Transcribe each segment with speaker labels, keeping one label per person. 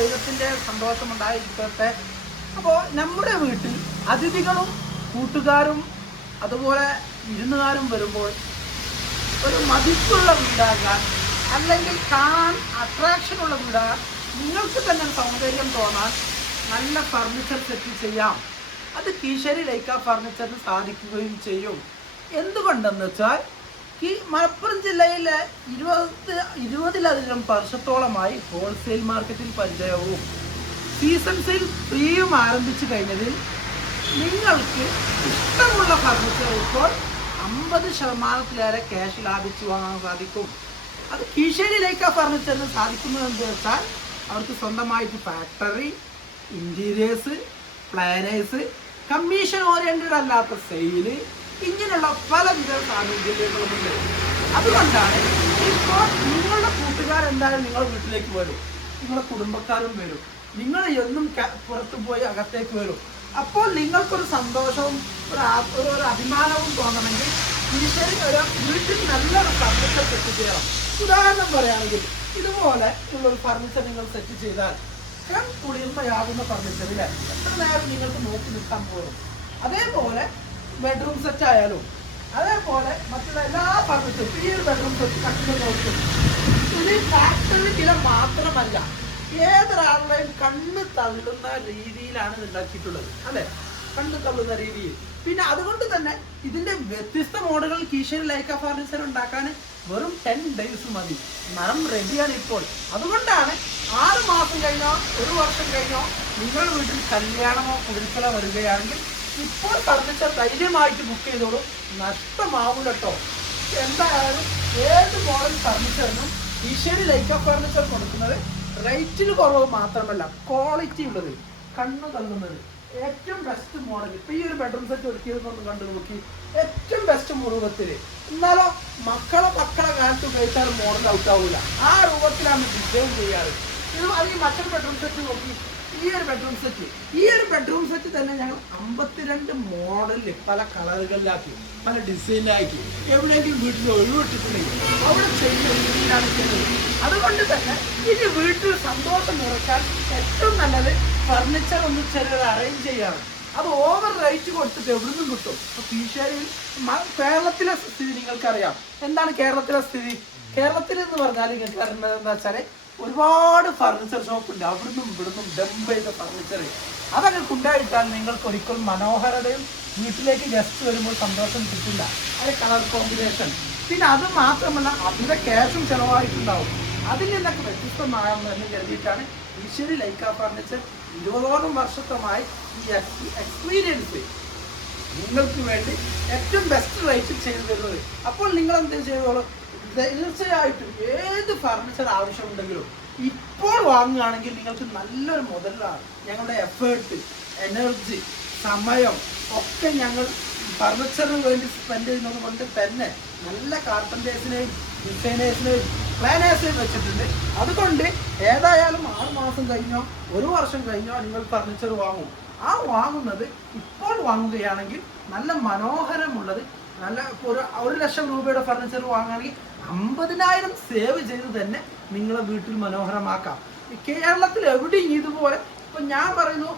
Speaker 1: ദൈവത്തിന്റെ സന്തോഷമുണ്ടായിരിക്കട്ടെ അപ്പോൾ നമ്മുടെ വീട്ടിൽ അതിഥികളും കൂട്ടുകാരും അതുപോലെ വിരുന്നുകാരും വരുമ്പോൾ ഒരു മതിപ്പുള്ള വീടാകാൻ അല്ലെങ്കിൽ കാണാൻ അട്രാക്ഷനുള്ള വീടാകാൻ നിങ്ങൾക്ക് തന്നെ സൗന്ദര്യം തോന്നാൻ നല്ല ഫർണിച്ചർ സെറ്റ് ചെയ്യാം. അത് കീശേരി ലൈക്ക ഫർണിച്ചറിന് സാധിക്കുകയും ചെയ്യും. എന്തുകൊണ്ടെന്ന് വെച്ചാൽ ഈ മലപ്പുറം ജില്ലയിലെ ഇരുപത് ഇരുപതിലധികം വർഷത്തോളമായി ഹോൾസെയിൽ മാർക്കറ്റിൽ പരിചയവും സീസൺ സെയിൽ ഫ്രീയും ആരംഭിച്ചു കഴിഞ്ഞതിൽ നിങ്ങൾക്ക് ഇഷ്ടമുള്ള ഫർണിച്ചർ ഇപ്പോൾ അമ്പത് ശതമാനത്തിലേറെ ക്യാഷ് ലാഭിച്ചു വാങ്ങാൻ സാധിക്കും. അത് കീശേരിയിലേക്ക് ആ ഫർണിച്ചറിന് സാധിക്കുന്നതെന്ന് വെച്ചാൽ അവർക്ക് സ്വന്തമായിട്ട് factory interiors planners commission oriented അല്ലാത്ത സെയിൽ ഇങ്ങനെയുള്ള പലവിധ സാമഗ്രികളുമുണ്ട്. അതുകൊണ്ടാണ് ഇപ്പോൾ നിങ്ങളുടെ കൂട്ടുകാർ എന്തായാലും നിങ്ങളുടെ വീട്ടിലേക്ക് വരും. നിങ്ങളുടെ കുടുംബക്കാരും വരും. നിങ്ങൾ എന്നും പുറത്തു പോയി അകത്തേക്ക് വരും. അപ്പോൾ നിങ്ങൾക്കൊരു സന്തോഷവും ഒരു ഒരു അഭിമാനവും തോന്നണമെങ്കിൽ ഈശ്വരി ഒരു വീട്ടിൽ നല്ലൊരു ഫർണിച്ചർ സെറ്റ് ചെയ്യണം. ഉദാഹരണം പറയുകയാണെങ്കിൽ ഇതുപോലെ ഉള്ളൊരു ഫർണിച്ചർ നിങ്ങൾ സെറ്റ് ചെയ്താൽ കുളിർമയാകുന്ന ഫർണിച്ചറിൽ എത്ര നേരം നിങ്ങൾക്ക് നോക്കി നിൽക്കാൻ പോകും അതേപോലെ ബെഡ്റൂം സെറ്റ് ആയാലും അതേപോലെ മറ്റുള്ള എല്ലാ ഫർണിച്ചറും ഈ ഒരു ബെഡ്റൂം സെറ്റ് നോക്കും. ഇത് ഫാക്ടറി വില മാത്രമല്ല ഏതൊരാളുടെയും കണ്ണ് തള്ളുന്ന രീതിയിലാണ് ഇത് ഉണ്ടാക്കിയിട്ടുള്ളത് അല്ലെ? കണ്ണ് തള്ളുന്ന രീതിയിൽ. പിന്നെ അതുകൊണ്ട് തന്നെ ഇതിന്റെ വ്യത്യസ്ത മോഡലുകൾ കീശയിൽ ലൈക്ക ഫർണിച്ചർ ഉണ്ടാക്കാൻ വെറും ടെൻ ഡേയ്സ് മതി. മരം റെഡിയാണ് ഇപ്പോൾ. അതുകൊണ്ടാണ് ആറ് മാസം കഴിഞ്ഞോ ഒരു വർഷം കഴിഞ്ഞോ നിങ്ങളുടെ വീട്ടിൽ കല്യാണമോ കുടിക്കലോ വരികയാണെങ്കിൽ ഇപ്പോൾ ഫർണിച്ചർ ധൈര്യമായിട്ട് ബുക്ക് ചെയ്തോളൂ. നഷ്ടമാവും കേട്ടോ. എന്തായാലും ഏത് മോഡൽ ഫർണിച്ചറിനും ഈശ്വരി ലൈക്ക് ഓഫ് ഫർണിച്ചർ കൊടുക്കുന്നത് റേറ്റിന് കുറവ് മാത്രമല്ല ക്വാളിറ്റി ഉള്ളത് കണ്ണു തള്ളുന്നത് ഏറ്റവും ബെസ്റ്റ് മോഡൽ ഇപ്പൊ ഈ ഒരു ബെഡ്റൂം സെറ്റ് ഒരുക്കിയതൊന്ന് കണ്ടു നോക്കി. ഏറ്റവും ബെസ്റ്റ് മുറുകത്തിൽ എന്നാലോ മക്കളെ മക്കളെ കാലത്ത് ഉപയോഗിച്ചാൽ മോഡൽ ഔട്ട് ആവില്ല ആ രൂപത്തിലാണ് ഡിസൈൻ ചെയ്യാറ്. ഇത് അല്ലെങ്കിൽ മറ്റൊരു ബെഡ്റൂം സെറ്റ് നോക്കി. ഈ ഒരു ബെഡ്റൂം സെറ്റ് ഈ ഒരു ബെഡ്റൂം സെറ്റ് തന്നെ ഞങ്ങൾ അമ്പത്തിരണ്ട് മോഡലിൽ പല കളറുകളിലാക്കി പല ഡിസൈനിലാക്കി എവിടെയെങ്കിലും വീട്ടിൽ ഒഴിവിട്ടിട്ടുണ്ടെങ്കിൽ അവിടെ ചെയ്യുന്ന രീതിയിലാണ് ചെയ്യുന്നത്. അതുകൊണ്ട് തന്നെ ഇനി വീട്ടിൽ സന്തോഷം നിറക്കാൻ ഏറ്റവും നല്ലത് ഫർണിച്ചർ ഒന്ന് ചെറിയത് അറേഞ്ച് ചെയ്യാണ്. അത് ഓവർ റേറ്റ് കൊടുത്തിട്ട് എവിടെ നിന്നും കിട്ടും അപ്പോൾ തീശ്ശേരിയിൽ കേരളത്തിലെ സ്ഥിതി നിങ്ങൾക്കറിയാം. എന്താണ് കേരളത്തിലെ സ്ഥിതി? കേരളത്തിൽ എന്ന് പറഞ്ഞാൽ നിങ്ങൾക്ക് അറിയുന്നത് എന്താ വെച്ചാൽ ഒരുപാട് ഫർണിച്ചർ ഷോപ്പ് ഉണ്ട്. അവിടുന്നും ഇവിടുന്നും ഡംപ് ചെയ്ത ഫർണിച്ചർ അതൊക്കെ കൊണ്ടായിട്ടാൽ നിങ്ങൾക്ക് ഒരിക്കലും മനോഹരതയും വീട്ടിലേക്ക് ഗസ്റ്റ് വരുമ്പോൾ സന്തോഷം കിട്ടില്ല. അതിന്റെ കളർ കോമ്പിനേഷൻ പിന്നെ അത് മാത്രമല്ല അതിന്റെ ക്യാഷും ചിലവായിട്ടുണ്ടാവും. അതിൽ നിന്നൊക്കെ വ്യത്യസ്തമാണെന്ന് കരുതിയിട്ടാണ് ഈശ്വരി ലൈക്ക ഫർണിച്ചർ ഇരുപതോളം വർഷത്തമായി ഈ എക്സ്പീരിയൻസ് നിങ്ങൾക്ക് വേണ്ടി ഏറ്റവും ബെസ്റ്റ് റേറ്റ് ചെയ്തു തരുന്നത് അപ്പോൾ നിങ്ങൾ എന്ത് ചെയ്തോളൂ? തീർച്ചയായിട്ടും ഏത് ഫർണിച്ചർ ആവശ്യമുണ്ടെങ്കിലും ഇപ്പോൾ വാങ്ങുകയാണെങ്കിൽ നിങ്ങൾക്ക് നല്ലൊരു മുതലാണ്. ഞങ്ങളുടെ എഫേർട്ട് എനർജി സമയം ഒക്കെ ഞങ്ങൾ ഫർണിച്ചറിന് വേണ്ടി സ്പെൻഡ് ചെയ്യുന്നത് കൊണ്ട് തന്നെ നല്ല കാർപ്പന്റേഴ്സിനെയും ഡിസൈനേഴ്സിനെയും പ്ലാനേഴ്സിനെയും വെച്ചിട്ടുണ്ട്. അതുകൊണ്ട് ഏതായാലും ആറ് മാസം കഴിഞ്ഞോ ഒരു വർഷം കഴിഞ്ഞോ നിങ്ങൾ ഫർണിച്ചർ വാങ്ങും. ആ വാങ്ങുന്നത് ഇപ്പോൾ വാങ്ങുകയാണെങ്കിൽ നല്ല മനോഹരമുള്ളത് നല്ല ഒരു ഒരു ലക്ഷം രൂപയുടെ ഫർണിച്ചർ വാങ്ങുകയാണെങ്കിൽ അമ്പതിനായിരം സേവ് ചെയ്ത് തന്നെ നിങ്ങളെ വീട്ടിൽ മനോഹരമാക്കാം. കേരളത്തിൽ എവിടെയും ഇതുപോലെ ഇപ്പൊ ഞാൻ പറയുന്നു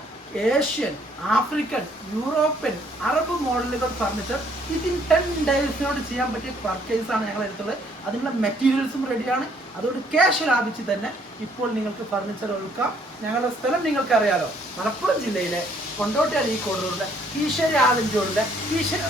Speaker 1: ഏഷ്യൻ ആഫ്രിക്കൻ യൂറോപ്യൻ അറബ് മോഡലുകൾ ഫർണിച്ചർ ഇതിൻ ടെൻ ഡേയ്സിനോട് ചെയ്യാൻ പറ്റിയ പർച്ചേസ് ആണ് ഞങ്ങൾ എടുത്തത്. അതിനുള്ള മെറ്റീരിയൽസും റെഡിയാണ് അതുകൊണ്ട് ക്യാഷ് ലാഭിച്ച് തന്നെ ഇപ്പോൾ നിങ്ങൾക്ക് ഫർണിച്ചർ ഒഴുക്കാം ഞങ്ങളുടെ സ്ഥലം നിങ്ങൾക്കറിയാലോ മലപ്പുറം ജില്ലയിലെ കൊണ്ടോട്ടി അരീക്കോടിലൂടെ ഈശ്വര ആലഞ്ചോടിലെ ഈശ്വര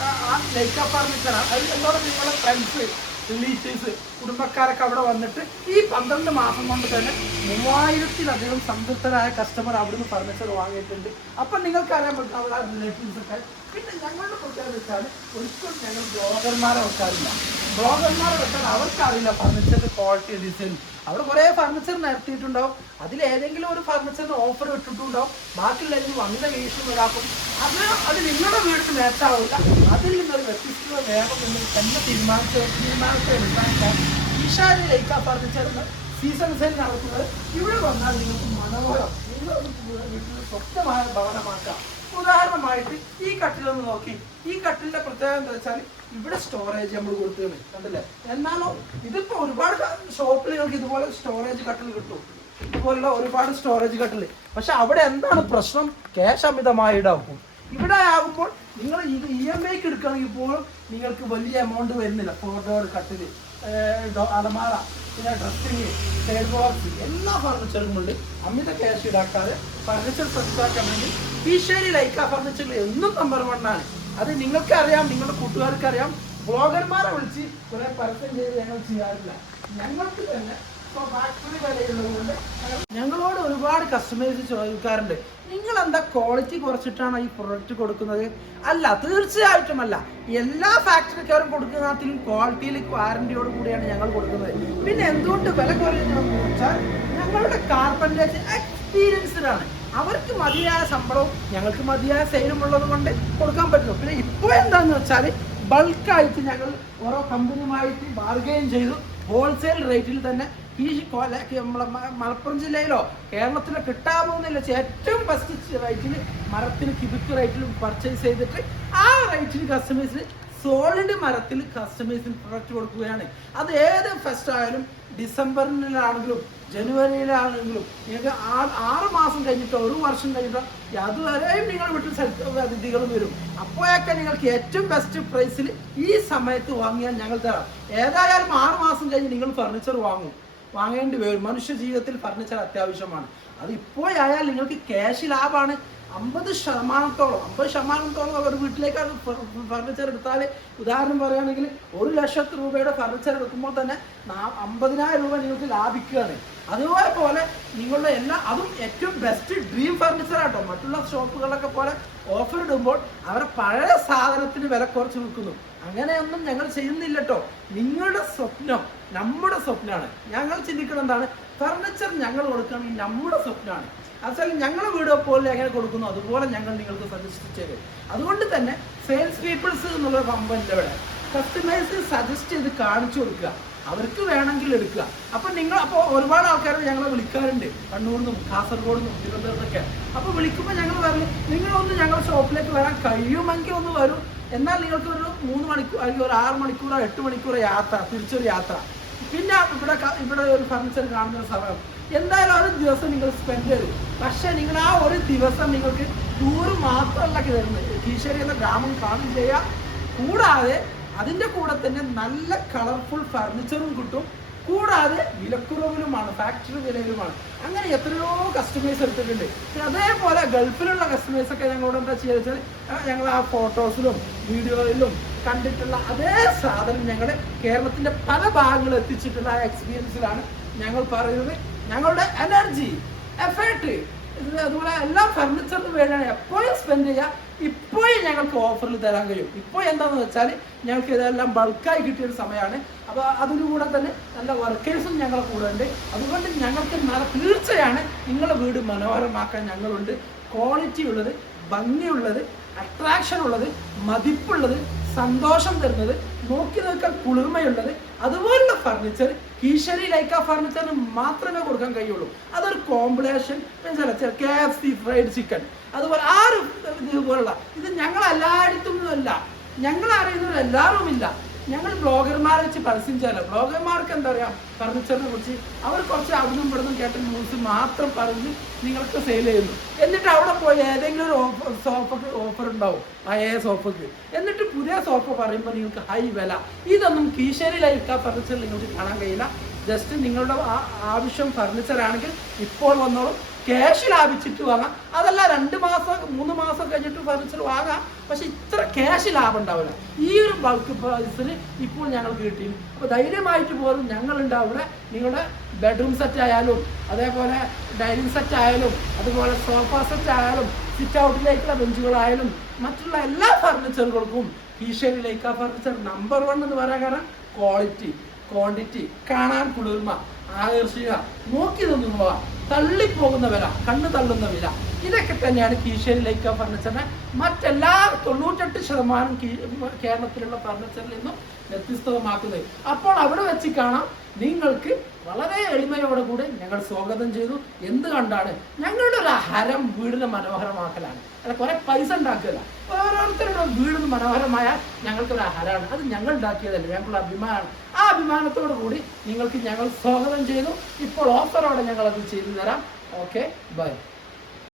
Speaker 1: ലൈക്ക ഫർണിച്ചർ അത് എന്നോട് നിങ്ങളുടെ ഫ്രണ്ട്സ് റിലേറ്റീവ്സ് കുടുംബക്കാരൊക്കെ അവിടെ വന്നിട്ട് ഈ പന്ത്രണ്ട് മാസം കൊണ്ട് തന്നെ മൂവായിരത്തിലധികം സംതൃപ്തരായ കസ്റ്റമർ അവിടുന്ന് ഫർണിച്ചർ വാങ്ങിയിട്ടുണ്ട്. അപ്പം നിങ്ങൾക്കറിയാൻ പറ്റും അവിടെ റിലേറ്റീവ്സ് ഒക്കെ. പിന്നെ ഞങ്ങളുടെ പ്രത്യേകത വെച്ചാൽ ഒരിക്കലും ഞങ്ങൾ ബ്ലോഗർമാരെ വെക്കാറില്ല. ബ്ലോഗർമാരെ വെച്ചാൽ അവർക്കറിയില്ല ഫർണിച്ചറിന്റെ ക്വാളിറ്റി ഡിസൈൻ അവിടെ കുറേ ഫർണിച്ചർ നിരത്തിയിട്ടുണ്ടാവും. അതിൽ ഏതെങ്കിലും ഒരു ഫർണിച്ചറിന് ഓഫർ ഇട്ടിട്ടുണ്ടാവും. ബാക്കിയുള്ള എല്ലാം വന്ന വീഴ്ച ഒരാക്കും അത് അത് നിങ്ങളുടെ വീട്ടിൽ നേട്ടാവില്ല അതിൽ നിന്നൊരു വ്യത്യസ്തത വേണം എന്ന് തന്നെ തീരുമാനിച്ച തീരുമാനത്തെ എടുക്കാനില്ല. ഈശാരി ലൈക്ക ഫർണിച്ചറിന് സീസൺ സെയിൽ നടത്തുന്നത് ഇവിടെ വന്നാൽ നിങ്ങൾക്ക് മനോഹരം. നിങ്ങളുടെ വീട്ടിൽ സ്വപ്നമായ ഭവനമാക്കാം. ഉദാഹരണമായിട്ട് ഈ കട്ടിലൊന്ന് നോക്കി. ഈ കട്ടിലിന്റെ പ്രത്യേകത എന്താ വെച്ചാൽ ഇവിടെ സ്റ്റോറേജ് നമ്മൾ കൊടുത്തത് കണ്ടില്ലേ? എന്നാലോ ഇതിപ്പോ ഒരുപാട് ഷോപ്പിൽ നിങ്ങൾക്ക് ഇതുപോലെ സ്റ്റോറേജ് കട്ടിൽ കിട്ടും. ഇതുപോലുള്ള ഒരുപാട് സ്റ്റോറേജ് കട്ടിൽ പക്ഷെ അവിടെ എന്താണ് പ്രശ്നം? ക്യാഷ് അമിതമായി ഈടാക്കും ഇവിടെ ആകുമ്പോൾ നിങ്ങൾ ഇത് ഇ എം ഐക്ക് എടുക്കുകയാണെങ്കിൽ പോലും നിങ്ങൾക്ക് വലിയ എമൗണ്ട് വരുന്നില്ല. ഫോർഡ് കട്ടിൽ അലമാര പിന്നെ ഡ്രസ്സിങ് സൈഡ് ബോക്സ് എല്ലാ ഫർണിച്ചറും ഉണ്ട്. അമിത ക്യാഷ് ഈടാക്കാതെ ഫർണിച്ചർ സെറ്റാക്കാൻ വേണ്ടി കീശേരി ലൈക്ക ഫർണിച്ചറിൽ എന്നും നമ്പർ വൺ ആണ്. അത് നിങ്ങൾക്ക് അറിയാം നിങ്ങളുടെ കൂട്ടുകാർക്ക് അറിയാം. ബ്ലോഗർമാരെ വിളിച്ച് കുറെ പരസ്യം ചെയ്ത് ഞങ്ങൾ ചെയ്യാറില്ല. ഞങ്ങൾക്ക് തന്നെ ഞങ്ങളോട് ഒരുപാട് കസ്റ്റമേഴ്സ് ചോദിക്കാറുണ്ട്. നിങ്ങൾ എന്താ ക്വാളിറ്റി കുറച്ചിട്ടാണ് ഈ പ്രൊഡക്റ്റ് കൊടുക്കുന്നത്? അല്ല തീർച്ചയായിട്ടും അല്ല. എല്ലാ ഫാക്ടറിക്കാരും കൊടുക്കുന്നതിലും ക്വാളിറ്റിയിൽ വാറന്റിയോട് കൂടിയാണ് ഞങ്ങൾ കൊടുക്കുന്നത്. പിന്നെ എന്തുകൊണ്ട് വില കുറയുന്നതെന്ന് വെച്ചാൽ ഞങ്ങളുടെ കാർപ്പന്റേഴ്സ് എക്സ്പീരിയൻസ്ഡ് ആണ്. അവർക്ക് മതിയായ ശമ്പളവും ഞങ്ങൾക്ക് മതിയായ സെയിലും ഉള്ളത് കൊണ്ട് കൊടുക്കാൻ പറ്റുന്നു. പിന്നെ ഇപ്പോൾ എന്താന്ന് വെച്ചാൽ ബൾക്കായിട്ട് ഞങ്ങൾ ഓരോ കമ്പനിയുമായിട്ട് ബാർഗെയിൻ ചെയ്തു. ഹോൾസെയിൽ റേറ്റിൽ തന്നെ ഈ നമ്മളെ മലപ്പുറം ജില്ലയിലോ കേരളത്തിലോ കിട്ടാവുന്നില്ല ഏറ്റവും ബെസ്റ്റ് റേറ്റിൽ മരത്തിന് കിബിക്ക് റേറ്റിൽ പർച്ചേസ് ചെയ്തിട്ട് ആ റേറ്റിൽ കസ്റ്റമേഴ്സിന് സോളിഡ് മരത്തിൽ കസ്റ്റമേഴ്സിന് പ്രൊഡക്റ്റ് കൊടുക്കുകയാണ്. അത് ഏത് ഫെസ്റ്റ് ആയാലും ഡിസംബറിലാണെങ്കിലും ജനുവരിയിലാണെങ്കിലും നിങ്ങൾക്ക് ആറ് മാസം കഴിഞ്ഞിട്ടോ ഒരു വർഷം കഴിഞ്ഞിട്ടോ അതുവരെയും നിങ്ങൾ വിട്ടു അതിഥികൾ വരും. അപ്പോഴൊക്കെ നിങ്ങൾക്ക് ഏറ്റവും ബെസ്റ്റ് പ്രൈസിൽ ഈ സമയത്ത് വാങ്ങിയാൽ ഞങ്ങൾ തരാം. ഏതായാലും ആറ് മാസം കഴിഞ്ഞ് നിങ്ങൾ ഫർണിച്ചർ വാങ്ങും. വാങ്ങേണ്ടി വരും. മനുഷ്യ ജീവിതത്തിൽ ഫർണിച്ചർ അത്യാവശ്യമാണ്. അത് ഇപ്പോഴായാൽ നിങ്ങൾക്ക് ക്യാഷ് ലാഭമാണ്. അമ്പത് ശതമാനത്തോളം അമ്പത് ശതമാനത്തോളം അവർ വീട്ടിലേക്ക് ഫർണിച്ചർ എടുത്താൽ ഉദാഹരണം പറയുകയാണെങ്കിൽ ഒരു ലക്ഷത്തി രൂപയുടെ ഫർണിച്ചർ എടുക്കുമ്പോൾ തന്നെ അമ്പതിനായിരം രൂപ നിങ്ങൾക്ക് ലാഭിക്കുകയാണ്. അതുപോലെ പോലെ നിങ്ങളുടെ എല്ലാ അതും ഏറ്റവും ബെസ്റ്റ് ഡ്രീം ഫർണിച്ചർ ആട്ടോ. മറ്റുള്ള ഷോപ്പുകളൊക്കെ പോലെ ഓഫർ ഇടുമ്പോൾ അവരെ പഴയ സാധനത്തിന് വില കുറച്ച് വിൽക്കുന്നു അങ്ങനെയൊന്നും ഞങ്ങൾ ചെയ്യുന്നില്ല കേട്ടോ നിങ്ങളുടെ സ്വപ്നം നമ്മുടെ സ്വപ്നമാണ് ഞങ്ങൾ ചിന്തിക്കുന്നത് എന്താണ്? ഫർണിച്ചർ ഞങ്ങൾ കൊടുക്കണം നമ്മുടെ സ്വപ്നമാണ് അസൽ ഞങ്ങൾ വീട് പോലെ എങ്ങനെ കൊടുക്കുന്നു? അതുപോലെ ഞങ്ങൾ നിങ്ങൾക്ക് സജസ്റ്റ് ചെയ്തു. അതുകൊണ്ട് തന്നെ സെയിൽസ് പീപ്പിൾസ് എന്നുള്ള കമ്പനിയുടെ ഇവിടെ കസ്റ്റമേഴ്സ് സജസ്റ്റ് ചെയ്ത് കാണിച്ചു കൊടുക്കുക. അവർക്ക് വേണമെങ്കിൽ എടുക്കുക. അപ്പൊ നിങ്ങൾ അപ്പോൾ ഒരുപാട് ആൾക്കാർ ഞങ്ങളെ വിളിക്കാറുണ്ട്. കണ്ണൂരിൽ നിന്നും കാസർഗോഡ് നിന്നും തിരുവനന്തപുരത്തൊക്കെ. അപ്പൊ വിളിക്കുമ്പോൾ ഞങ്ങൾ പറഞ്ഞു നിങ്ങളൊന്ന് ഞങ്ങളുടെ ഷോപ്പിലേക്ക് വരാൻ കഴിയുമെങ്കിൽ ഒന്ന് വരും. എന്നാൽ നിങ്ങൾക്ക് ഒരു മൂന്ന് മണിക്കൂർ അല്ലെങ്കിൽ ഒരു ആറ് മണിക്കൂറോ എട്ട് മണിക്കൂറോ യാത്ര തിരിച്ചൊരു യാത്ര. പിന്നെ ഇവിടെ ഇവിടെ ഒരു ഫർണിച്ചർ കാണുന്ന സമയം എന്തായാലും ഒരു ദിവസം നിങ്ങൾ സ്പെൻഡ് ചെയ്ത് പക്ഷെ നിങ്ങൾ ആ ഒരു ദിവസം നിങ്ങൾക്ക് ടൂറ് മാത്രമല്ല തരുന്നത് കീശേരി എന്ന ഗ്രാമം കാണുകയും കൂടാതെ അതിന്റെ കൂടെ തന്നെ നല്ല കളർഫുൾ ഫർണിച്ചറും കിട്ടും. കൂടാതെ വിലക്കുറവിലുമാണ് ഫാക്ടറി വിലയിലുമാണ്. അങ്ങനെ എത്രയോ കസ്റ്റമേഴ്സ് എടുത്തിട്ടുണ്ട്. അതേപോലെ ഗൾഫിലുള്ള കസ്റ്റമേഴ്സ് ഒക്കെ ഞങ്ങളോട് എന്താ ചെയ്യുക വെച്ചാൽ ഞങ്ങൾ ആ ഫോട്ടോസിലും വീഡിയോയിലും കണ്ടിട്ടുള്ള അതേ സാധനം ഞങ്ങൾ കേരളത്തിന്റെ പല ഭാഗങ്ങളിൽ എത്തിച്ചിട്ടുള്ള ആ എക്സ്പീരിയൻസിലാണ് ഞങ്ങൾ പറയുന്നത്. ഞങ്ങളുടെ എനർജി എഫേർട്ട് അതുപോലെ എല്ലാ ഫർണിച്ചറിന് വേണ്ടിയാണ് എപ്പോഴും സ്പെൻഡ് ചെയ്യുക. ഇപ്പോഴും ഞങ്ങൾക്ക് ഓഫറിൽ തരാൻ കഴിയും. ഇപ്പോൾ എന്താണെന്ന് വെച്ചാൽ ഞങ്ങൾക്ക് ഇതെല്ലാം ബൾക്കായി കിട്ടിയ ഒരു സമയമാണ്. അപ്പോൾ അതിലൂടെ തന്നെ നല്ല വർക്കേഴ്സും ഞങ്ങളുടെ കൂടെ ഉണ്ട്. അതുകൊണ്ട് ഞങ്ങൾക്ക് തീർച്ചയാണ് നിങ്ങളുടെ വീട് മനോഹരമാക്കാൻ ഞങ്ങളുണ്ട്. ക്വാളിറ്റി ഉള്ളത് ഭംഗിയുള്ളത് അട്രാക്ഷൻ ഉള്ളത് മതിപ്പുള്ളത് സന്തോഷം തരുന്നത് നോക്കി നിൽക്കാൻ കുളിർമയുള്ളത് അതുപോലുള്ള ഫർണിച്ചർ കീശരി ലൈക്ക ഫർണിച്ചറിന് മാത്രമേ കൊടുക്കാൻ കഴിയുള്ളൂ. അതൊരു combination K F C fried chicken അതുപോലെ ആ ഒരു ഇതുപോലുള്ള ഇത് ഞങ്ങൾ എല്ലായിടത്തും അല്ല ഞങ്ങൾ അറിയുന്നവർ എല്ലാവരും ഇല്ല ഞങ്ങൾ ബ്ലോഗർമാരെ വെച്ച് പരസ്യം ചെയ്യാലോ ബ്ലോഗർമാർക്ക് എന്താ പറയാ ഫർണിച്ചറിനെ കുറിച്ച് അവർ കുറച്ച് അവിടുന്ന് ഇവിടുന്ന് കേട്ട ന്യൂസ് മാത്രം പറഞ്ഞ് നിങ്ങൾക്ക് സെയിൽ ചെയ്യുന്നു. എന്നിട്ട് അവിടെ പോയി ഏതെങ്കിലും ഒരു ഓഫർ സോഫക്ക് ഓഫർ ഉണ്ടാവും പഴയ സോഫക്ക് എന്നിട്ട് പുതിയ സോഫ പറയുമ്പോൾ നിങ്ങൾക്ക് ഹൈ വില. ഇതൊന്നും കീശേരി ആ ഫർണിച്ചർ നിങ്ങൾക്ക് കാണാൻ കഴിയില്ല. ജസ്റ്റ് നിങ്ങളുടെ ആവശ്യം ഫർണിച്ചർ ആണെങ്കിൽ ഇപ്പോൾ വന്നോളൂ. ക്യാഷ് ലാഭിച്ചിട്ട് വാങ്ങാം അതല്ല രണ്ട് മാസം മൂന്ന് മാസം കഴിഞ്ഞിട്ട് ഫർണിച്ചർ വാങ്ങാം. പക്ഷെ ഇത്ര ക്യാഷ് ലാഭം ഉണ്ടാവില്ല. ഈ ഒരു ബൾക്ക് പ്രൈസിന് ഇപ്പോൾ ഞങ്ങൾ കിട്ടി. അപ്പോൾ ധൈര്യമായിട്ട് പോലും ഞങ്ങളുണ്ട് അവിടെ നിങ്ങളുടെ ബെഡ്റൂം സെറ്റ് ആയാലും അതേപോലെ ഡൈനിങ് സെറ്റ് ആയാലും അതുപോലെ സോഫ സെറ്റ് ആയാലും സിറ്റ് ഔട്ടിലേക്കുള്ള ബെഞ്ചുകളായാലും മറ്റുള്ള എല്ലാ ഫർണിച്ചറുകൾക്കും കീശേരിയിലേക്ക് ആ ഫർണിച്ചർ നമ്പർ വൺ എന്ന് പറയാൻ കാരണം ക്വാളിറ്റി ക്വാണ്ടിറ്റി കാണാൻ കുളിർമ ആകർഷിക. നോക്കി നിന്നു പോവാ. തള്ളിപ്പോകുന്ന വില കണ്ണു തള്ളുന്ന വില. ഇതൊക്കെ തന്നെയാണ് കീശേരി ലൈക്ക ഫർണിച്ചറിനെ മറ്റെല്ലാ തൊണ്ണൂറ്റെട്ട് ശതമാനം കേരളത്തിലുള്ള ഫർണിച്ചറിൽ നിന്നും വ്യത്യസ്തമാക്കുന്നത് അപ്പോൾ അവിടെ വെച്ച് കാണാം നിങ്ങൾക്ക് വളരെ എളിമയോടെ കൂടെ ഞങ്ങൾ സ്വാഗതം ചെയ്തു. എന്ത് കണ്ടാണ് ഞങ്ങളുടെ ഒരു ഹരം വീടിനെ മനോഹരമാക്കലാണ്. അല്ല കുറെ പൈസ ഉണ്ടാക്കുക ഓരോരുത്തരുടെ വീടിന് ഞങ്ങൾക്ക് ഒരു ഹരമാണ് അത് ഞങ്ങൾ ഉണ്ടാക്കിയതല്ല? ഞങ്ങളുടെ അഭിമാനമാണ് ആ അഭിമാനത്തോടു കൂടി നിങ്ങൾക്ക് ഞങ്ങൾ സ്വാഗതം ചെയ്തു. ഇപ്പോൾ ഓഫറോടെ ഞങ്ങൾ അത് ചെയ്തു തരാം. Okay bye